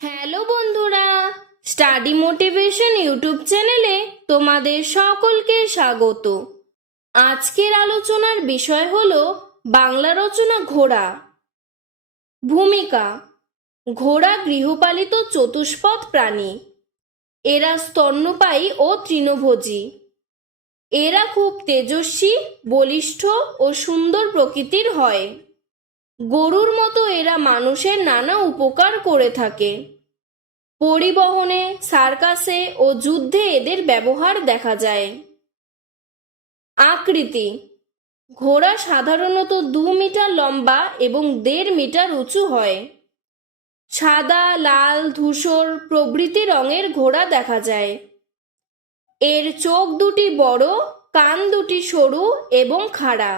Hello বন্ধুরা, study motivation YouTube চ্যানেলে তোমাদের সকলকে স্বাগত। আজকের আলোচনার বিষয় হলো বাংলা রচনা ঘোড়া। ভূমিকা: ঘোড়া গৃহপালিত চতুষ্পদ প্রাণী। এরা স্তন্যপায়ী ও তৃণভোজী। এরা খুব তেজস্বী, বলিষ্ঠ ও সুন্দর প্রকৃতির হয়। গরুর মতো এরা মানুষের নানা উপকার করে থাকে। পরিবহনে, সার্কাসে ও যুদ্ধে এদের ব্যবহার দেখা যায়। আকৃতি: ঘোড়া সাধারণত 2 মিটার লম্বা এবং 1.5 মিটার উঁচু হয়। সাদা, লাল, ধূসর প্রভৃতি রঙের ঘোড়া দেখা যায়। এর চোখ দুটি বড়, কান দুটি সরু এবং খাড়া।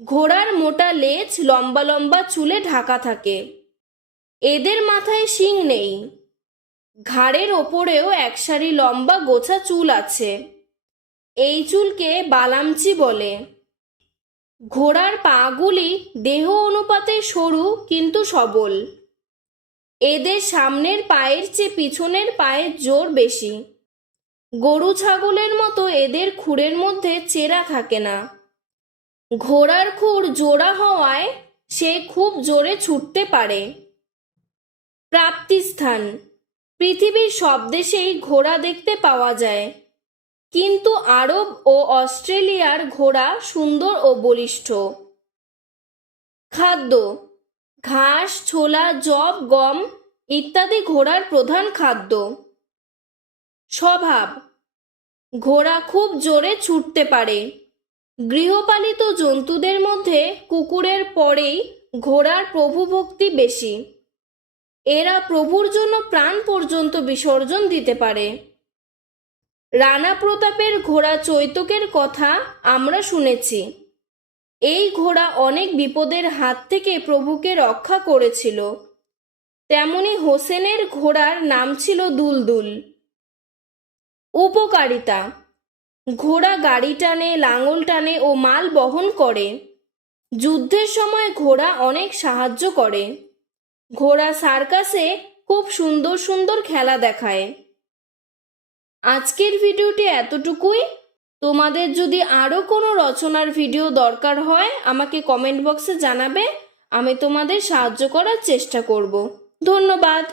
ঘোড়ার মোটা লেজ লম্বা লম্বা চুলে ঢাকা থাকে। এদের মাথায় শিং নেই। ঘাড়ের ওপরেও এক সারি লম্বা গোছা চুল আছে। এই চুলকে বালামচি বলে। ঘোড়ার পাগুলি দেহ অনুপাতে সরু কিন্তু সবল। এদের সামনের পায়ের চেয়ে পিছনের পায়ের জোর বেশি। গরু ছাগলের মতো এদের খুরের মধ্যে চেরা থাকে না। ঘোড়ার খুর জোড়া হওয়ায় সে খুব জোরে ছুটতে পারে। প্রাপ্তিস্থান: পৃথিবীর সব দেশেই ঘোড়া দেখতে পাওয়া যায়, কিন্তু আরব ও অস্ট্রেলিয়ার ঘোড়া সুন্দর ও বলিষ্ঠ। খাদ্য: ঘাস, ছোলা, যব, গম ইত্যাদি ঘোড়ার প্রধান খাদ্য। স্বভাব: ঘোড়া খুব জোরে ছুটতে পারে। গৃহপালিত জন্তুদের মধ্যে কুকুরের পরেই ঘোড়ার প্রভুভক্তি বেশি। এরা প্রভুর জন্য প্রাণ পর্যন্ত বিসর্জন দিতে পারে। রানা প্রতাপের ঘোড়া চৈতকের কথা আমরা শুনেছি। এই ঘোড়া অনেক বিপদের হাত থেকে প্রভুকে রক্ষা করেছিল। তেমনি হোসেনের ঘোড়ার নাম ছিল দুলদুল। উপকারিতা: ঘোড়া গাড়ি টানে, লাঙল টানে ও মাল বহন করে। যুদ্ধের সময় ঘোড়া অনেক সাহায্য করে। ঘোড়া সার্কাসে খুব সুন্দর সুন্দর খেলা দেখায়। আজকের ভিডিওটি এতটুকুই। তোমাদের যদি আরও কোনো রচনার ভিডিও দরকার হয় আমাকে কমেন্ট বক্সে জানাবে। আমি তোমাদের সাহায্য করার চেষ্টা করব। ধন্যবাদ।